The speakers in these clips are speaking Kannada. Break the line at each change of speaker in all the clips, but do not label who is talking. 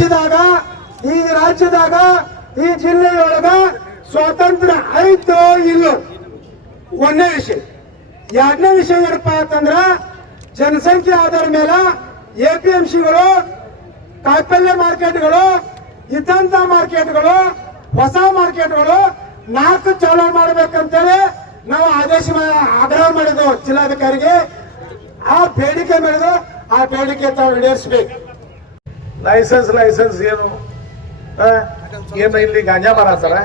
ಜಿಲ್ಲೆದಾಗ ಈ ರಾಜ್ಯದಾಗ, ಈ ಜಿಲ್ಲೆಯೊಳಗ ಸ್ವಾತಂತ್ರ್ಯ ಆಯ್ತು ಇಲ್ಲೋ? ಒಂದನೇ ವಿಷಯ. ಎರಡನೇ ವಿಷಯ ಏನಪ್ಪಾ ಅಂತಂದ್ರ, ಜನಸಂಖ್ಯೆ ಆಧಾರ ಮೇಲೆ ಎ ಪಿ ಎಂ ಸಿಗಳು ಕಾಯಿಪಲ್ಯ ಮಾರ್ಕೆಟ್ಗಳು, ಇದ್ದಂತ ಮಾರ್ಕೆಟ್ಗಳು, ಹೊಸ ಮಾರ್ಕೆಟ್ಗಳು ನಾಲ್ಕು ಚಾಲೂ ಮಾಡ್ಬೇಕಂತೇಳಿ ನಾವು ಆದೇಶ ಆಗ್ರಹ ಮಾಡಿದ್ವು ಜಿಲ್ಲಾಧಿಕಾರಿಗೆ. ಆ ಬೇಡಿಕೆ ಮಾಡಿದ್ರು ಆ ಬೇಡಿಕೆ ತಾವು ಈಡೇರಿಸಬೇಕು.
ಲೈಸೆನ್ಸ್ ಲೈಸೆನ್ಸ್ ಏನು ಆ? ಏನು ಇಲ್ಲಿ ಗಾಂಜಾ ಮಾರಾತಾರ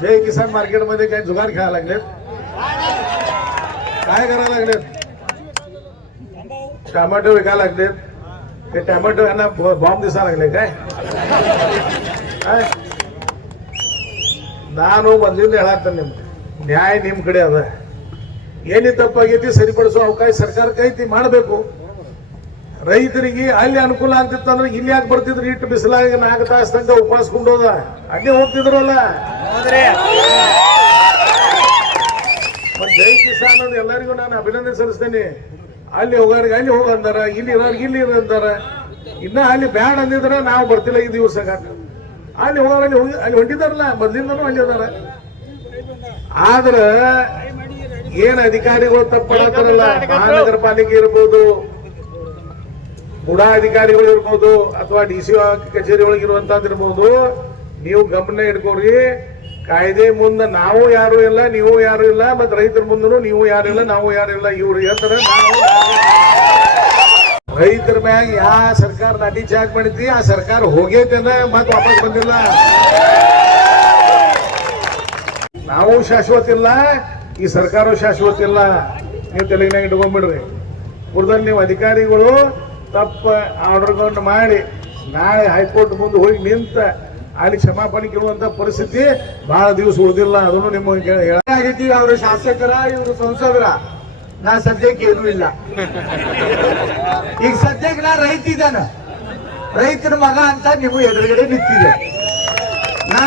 जय किसान मार्केट मध्ये काय जुगार खेळायला लागलेत काय करायला लागलेत टमाटो विकायला लागलेत ते टमाटो यांना बॉम्ब दिसायला लागले काय काय? ನಾನು ಮೊದಲಿಂದ ಹೇಳಾಗ್ತಾನೆ ನಿಮ್ಗೆ ನ್ಯಾಯ ನಿಮ್ ಕಡೆ ಅದ ಏನಿ ತಪ್ಪಾಗೈತಿ ಸರಿಪಡಿಸೋ ಅವಕಾಶ ಸರ್ಕಾರಕ್ಕೆ ಐತಿ ಮಾಡಬೇಕು. ರೈತರಿಗೆ ಅಲ್ಲಿ ಅನುಕೂಲ ಆಗ್ತಿತ್ತಂದ್ರೆ ಇಲ್ಲಿ ಯಾಕೆ ಬರ್ತಿದ್ರು? ಇಟ್ಟು ಬಿಸಿಲಾಗ ನಾಲ್ಕು ತಾಸು ತನಕ ಉಪವಾಸಕೊಂಡು ಹೋದ ಅಲ್ಲೇ ಹೋಗ್ತಿದ್ರಲ್ಲ? ಜೈ ಕಿಸಾನ್ ಅಂದ್ರೆ ಎಲ್ಲರಿಗೂ ನಾನು ಅಭಿನಂದನೆ ಸಲ್ಲಿಸ್ತೇನೆ. ಅಲ್ಲಿ ಹೋಗೋರಿಗೆ ಅಲ್ಲಿ ಹೋಗ ಅಂದಾರ ಇಲ್ಲಿ ಇರೋರ್ಗೆ ಇಲ್ಲಿ ಇರೋ ಅಂದಾರ. ಇನ್ನ ಅಲ್ಲಿ ಬ್ಯಾಡ ಅಂದಿದ್ರ ನಾವು ಬರ್ತಿಲ್ಲ ಈ ದಿವಸ ಅಲ್ಲಿ ಹೋಗೋರು ಅಲ್ಲಿ ಹೋಗಿ ಅಲ್ಲಿ ಹೊಂಟಿದಾರಲ್ಲ ಮೊದ್ಲಿಂದನೂ ಅಲ್ಲಿ ಅದಾರ. ಆದ್ರ ಏನ್ ಅಧಿಕಾರಿಗಳು ತಪ್ಪಡತ್ತಾರಲ್ಲ ಮಹಾನಗರ ಪಾಲಿಕೆ ಇರ್ಬೋದು ಬುಡಾ ಅಧಿಕಾರಿಗಳು ಇರ್ಬೋದು ಅಥವಾ ಡಿ ಸಿ ಕಚೇರಿ ಇರ್ಬೋದು ನೀವು ಗಮನ ಇಟ್ಕೋರಿ ಕಾಯ್ದೆ ಮುಂದೆ ನಾವು ಯಾರು ಇಲ್ಲ ನೀವು ಯಾರು ಇಲ್ಲ ಮತ್ತೆ ರೈತರ ಮುಂದೂ ನೀವು ಯಾರು ಇಲ್ಲ ನಾವು ಯಾರು ಇಲ್ಲ ಇವ್ರು ಹೇಳ್ತಾರೆ ನಾವು ರೈತರ ಮ್ಯಾಗ ಯಾ ಸರ್ಕಾರ ನಾಟಿ ಚಾಕ್ ಮಾಡಿದ್ವಿ ಆ ಸರ್ಕಾರ ಹೋಗೈತೆ ಮತ್ತೆ ವಾಪಸ್ ಬಂದಿಲ್ಲ. ನಾವು ಶಾಶ್ವತ ಇಲ್ಲ ಈ ಸರ್ಕಾರ ಶಾಶ್ವತ ಇಲ್ಲ ನೀವು ತೆಲುಗಿನಾಗ ಇಟ್ಕೊಂಡ್ಬಿಡ್ರಿ ಉಳಿದಲ್ಲಿ ನೀವು ಅಧಿಕಾರಿಗಳು ತಪ್ಪ ಆರ್ಡರ್ಗಳನ್ನು ಮಾಡಿ ನಾಳೆ ಹೈಕೋರ್ಟ್ ಮುಂದೆ ಹೋಗಿ ನಿಂತ ಅಲ್ಲಿ ಕ್ಷಮಾಪಣೆ ಕೇಳುವಂತ ಪರಿಸ್ಥಿತಿ ಬಹಳ ದಿವಸ ಉಳಿದಿಲ್ಲ ಅದನ್ನು ನಿಮಗೆ ಹೇಳಿ
ಅವರು ಶಾಸಕರ, ಇವರು ಸಂಸದರ? ನಾ ಸದ್ಯಕ್ಕೆ ಏನೂ ಇಲ್ಲ. ಈಗ ಸದ್ಯಕ್ಕೆ ನಾ ರೈತ ಇದ್ದಾನ. ರೈತನ ಮಗ ಅಂತ ನೀವು ಎದುರುಗಡೆ ನಿಂತಿದೆ. ನಾ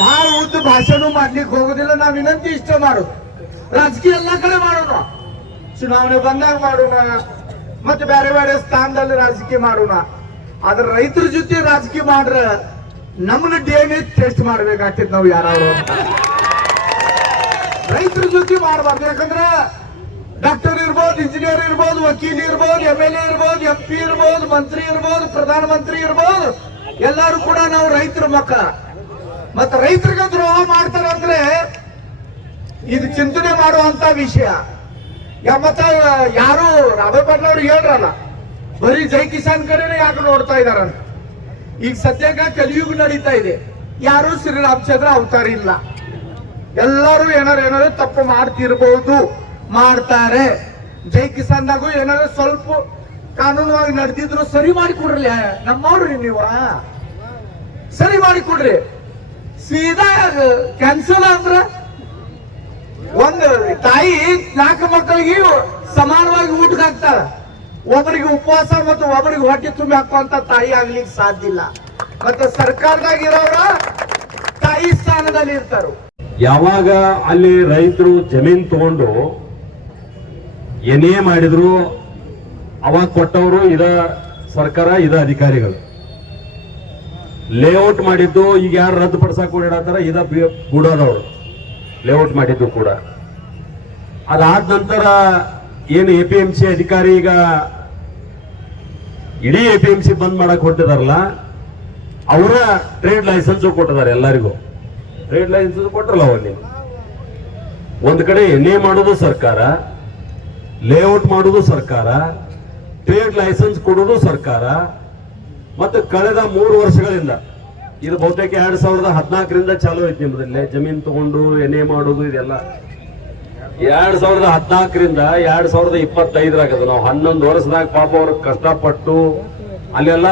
ಬಹಳ ಉದ್ದ ಭಾಷಣ ಮಾಡ್ಲಿಕ್ಕೆ ಹೋಗುದಿಲ್ಲ, ನಾವು ವಿನಂತಿ ಇಷ್ಟ ಮಾಡೋದು ರಾಜಕೀಯ ಎಲ್ಲಾ ಕಡೆ ಮಾಡೋಣ. ಚುನಾವಣೆ ಬಂದಾಗ ಮಾಡೋಣ. ಮತ್ತೆ ಬೇರೆ ಬೇರೆ ಸ್ಥಾನದಲ್ಲಿ ರಾಜಕೀಯ ಮಾಡೋಣ. ಆದ್ರೆ ರೈತರ ಜೊತೆ ರಾಜಕೀಯ ಮಾಡ್ರ ನಮ್ಮನ್ನ ಡೇನೆ ಟೆಸ್ಟ್ ಮಾಡ್ಬೇಕಾಗ್ತೈತಿ ನಾವು ಯಾರು ರೈತರ ಜೊತೆ ಮಾಡಬಾರ್ದು. ಯಾಕಂದ್ರೆ ಡಾಕ್ಟರ್ ಇರ್ಬೋದು, ಇಂಜಿನಿಯರ್ ಇರ್ಬೋದು, ವಕೀಲ್ ಇರ್ಬೋದು ಎಂ ಎಲ್ ಎ ಇರ್ಬೋದು ಎಂ ಪಿ ಇರ್ಬೋದು, ಮಂತ್ರಿ ಇರ್ಬೋದು ಪ್ರಧಾನ ಮಂತ್ರಿ ಇರ್ಬೋದು, ಎಲ್ಲರೂ ಕೂಡ ನಾವು ರೈತರ ಮಕ್ಕಳ ಮತ್ತೆ ರೈತರಿಗೆ ದ್ರೋಹ ಮಾಡ್ತಾರ ಅಂದ್ರೆ ಇದು ಚಿಂತನೆ ಮಾಡುವಂತ ವಿಷಯ. ಮತ್ತ ಯಾರು ರಾಘವ್ ಪಾಟೀಲ್ ಅವ್ರು ಹೇಳ್ರಲ್ಲ, ಬರೀ ಜೈ ಕಿಸಾನ್ ಕಡೆನೆ ಯಾಕೆ ನೋಡ್ತಾ ಇದಾರಂತ ಈಗ ಸದ್ಯಕ್ಕೆ ಕಲಿಯುಗ ನಡೀತಾ ಇದೆ. ಯಾರು ಶ್ರೀರಾಮಚಂದ್ರ ಅವತಾರ ಇಲ್ಲ. ಎಲ್ಲರೂ ಏನಾರು ಏನಾದ್ರು ತಪ್ಪು ಮಾಡ್ತಿರ್ಬೋದು, ಮಾಡ್ತಾರೆ. ಜೈ ಕಿಸಾನ್ದಾಗೂ ಏನಾರು ಸ್ವಲ್ಪ ಕಾನೂನುವಾಗಿ ನಡೆದಿದ್ರು ಸರಿ ಮಾಡಿ ಕೊಡ್ರಿ, ನಮ್ಮವ್ರಿ ನೀವ. ಸರಿ ಮಾಡಿ ಕೊಡ್ರಿ. ಸೀದಾ ಕ್ಯಾನ್ಸಲ್ ಅಂದ್ರ ಒಂದು ತಾಯಿ ನಾಲ್ಕು ಮಕ್ಕಳಿಗೆ ಸಮಾನವಾಗಿ ಊಟಕ್ಕೆ ಹಾಕ್ತಾರ ಒಬ್ಬರಿಗೆ ಉಪವಾಸ ಮತ್ತು ಒಬ್ಬರಿಗೆ ಹೊಟ್ಟೆ ತುಂಬಿ ಹಾಕುವಂತ ತಾಯಿ ಆಗ್ಲಿಕ್ಕೆ ಸಾಧ್ಯ ಇಲ್ಲ. ಮತ್ತೆ ಸರ್ಕಾರದಾಗ ಇರೋರ ತಾಯಿ ಸ್ಥಾನದಲ್ಲಿ ಇರ್ತಾರೆ.
ಯಾವಾಗ ಅಲ್ಲಿ ರೈತರು ಜಮೀನ್ ತಗೊಂಡು ಏನೇ ಮಾಡಿದ್ರು ಅವಾಗ ಕೊಟ್ಟವರು ಇದ ಸರ್ಕಾರ, ಇದ ಅಧಿಕಾರಿಗಳು. ಲೇಔಟ್ ಮಾಡಿದ್ದು ಈಗ ಯಾರು ರದ್ದುಪಡಿಸಕ್ ಓಡಾಡತ್ತಾರ ಇದ ಬುಡೋದವ್ರು ಲೇಔಟ್ ಮಾಡಿದ್ದು ಕೂಡ. ಅದಾದ ನಂತರ ಏನು ಎ ಪಿ ಎಂ ಸಿ ಅಧಿಕಾರಿ ಈಗ ಇಡೀ ಎ ಪಿ ಎಂ ಸಿ ಬಂದ್ ಮಾಡಕ್ ಹೊಟ್ಟಿದಾರಲ್ಲ ಅವರ ಟ್ರೇಡ್ ಲೈಸೆನ್ಸ್ ಕೊಟ್ಟಿದ್ದಾರೆ ಎಲ್ಲರಿಗೂ. ಟ್ರೇಡ್ ಲೈಸೆನ್ಸ್ ಕೊಟ್ರಲ್ಲ ಅವಲ್ಲಿ ಒಂದ್ ಕಡೆ ಎಣ್ಣೆ ಮಾಡೋದು ಸರ್ಕಾರ ಲೇಔಟ್ ಮಾಡೋದು ಸರ್ಕಾರ ಟ್ರೇಡ್ ಲೈಸೆನ್ಸ್ ಕೊಡೋದು ಸರ್ಕಾರ ಮತ್ತೆ ಕಳೆದ ಮೂರು ವರ್ಷಗಳಿಂದ, ಇದು ಬಹುತೇಕ ಎರಡ್ ಸಾವಿರದ ಹದಿನಾಲ್ಕರಿಂದ ಚಾಲೂ ಐತಿ ನಿಮ್ಮದಲ್ಲಿ ಜಮೀನ್ ತಗೊಂಡು, ಎಣ್ಣೆ ಮಾಡೋದು, ಇದೆಲ್ಲ. ಎರಡ್ ಸಾವಿರದ ಹದಿನಾಲ್ಕರಿಂದ ಎರಡ್ ಸಾವಿರದ ಇಪ್ಪತ್ತೈದರಾಗದು. ನಾವು ಹನ್ನೊಂದು ವರ್ಷದಾಗ ಪಾಪ ಅವ್ರ ಕಷ್ಟಪಟ್ಟು ಅಲ್ಲೆಲ್ಲ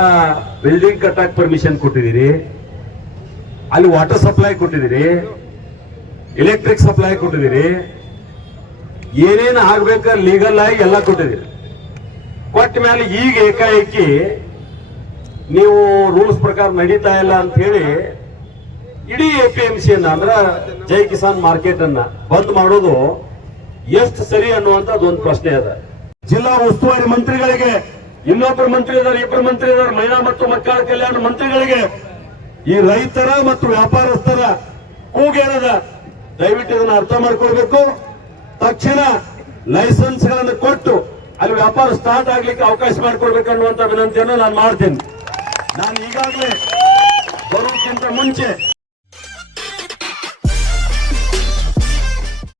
ಬಿಲ್ಡಿಂಗ್ ಕಟ್ಟಕ್ ಪರ್ಮಿಷನ್ ಕೊಟ್ಟಿದ್ದೀರಿ ಅಲ್ಲಿ ವಾಟರ್ ಸಪ್ಲೈ ಕೊಟ್ಟಿದ್ದೀರಿ ಎಲೆಕ್ಟ್ರಿಕ್ ಸಪ್ಲೈ ಕೊಟ್ಟಿದ್ದೀರಿ ಏನೇನು ಆಗ್ಬೇಕ ಲೀಗಲ್ ಆಗಿ ಎಲ್ಲ ಕೊಟ್ಟಿದ್ದೀರಿ ಕೊಟ್ಟ ಮೇಲೆ ಈಗ ಏಕಾಏಕಿ ನೀವು ರೂಲ್ಸ್ ಪ್ರಕಾರ ನಡೀತಾ ಇಲ್ಲ ಅಂತ ಹೇಳಿ ಇಡೀ ಎ ಪಿ ಎಂ ಸಿ ಅನ್ನ ಅಂದ್ರ ಜೈ ಕಿಸಾನ್ ಮಾರ್ಕೆಟ್ ಅನ್ನ ಬಂದ್ ಮಾಡೋದು ಎಷ್ಟು ಸರಿ ಅನ್ನುವಂತ ಒಂದು ಪ್ರಶ್ನೆ ಅದ. ಜಿಲ್ಲಾ ಉಸ್ತುವಾರಿ ಮಂತ್ರಿಗಳಿಗೆ ಇನ್ನೊಬ್ಬರು ಮಂತ್ರಿ ಇದ್ದಾರೆ ಇಬ್ಬರು ಮಂತ್ರಿ ಇದ್ದಾರೆ ಮಹಿಳಾ ಮತ್ತು ಮಕ್ಕಳ ಕಲ್ಯಾಣ ಮಂತ್ರಿಗಳಿಗೆ ಈ ರೈತರ ಮತ್ತು ವ್ಯಾಪಾರಸ್ಥರ ಕೂಗೇನದ? ದಯವಿಟ್ಟು ಇದನ್ನ ಅರ್ಥ ಮಾಡ್ಕೊಳ್ಬೇಕು. ತಕ್ಷಣ ಲೈಸೆನ್ಸ್ಗಳನ್ನು ಕೊಟ್ಟು ಅಲ್ಲಿ ವ್ಯಾಪಾರ ಸ್ಟಾರ್ಟ್ ಆಗ್ಲಿಕ್ಕೆ ಅವಕಾಶ ಮಾಡಿಕೊಡ್ಬೇಕು ಅನ್ನುವಂತ ವಿನಂತಿಯನ್ನು ನಾನು ಮಾಡ್ತೀನಿ. ನಾನು ಈಗಾಗಲೇ ಬರೋಕ್ಕಿಂತ ಮುಂಚೆ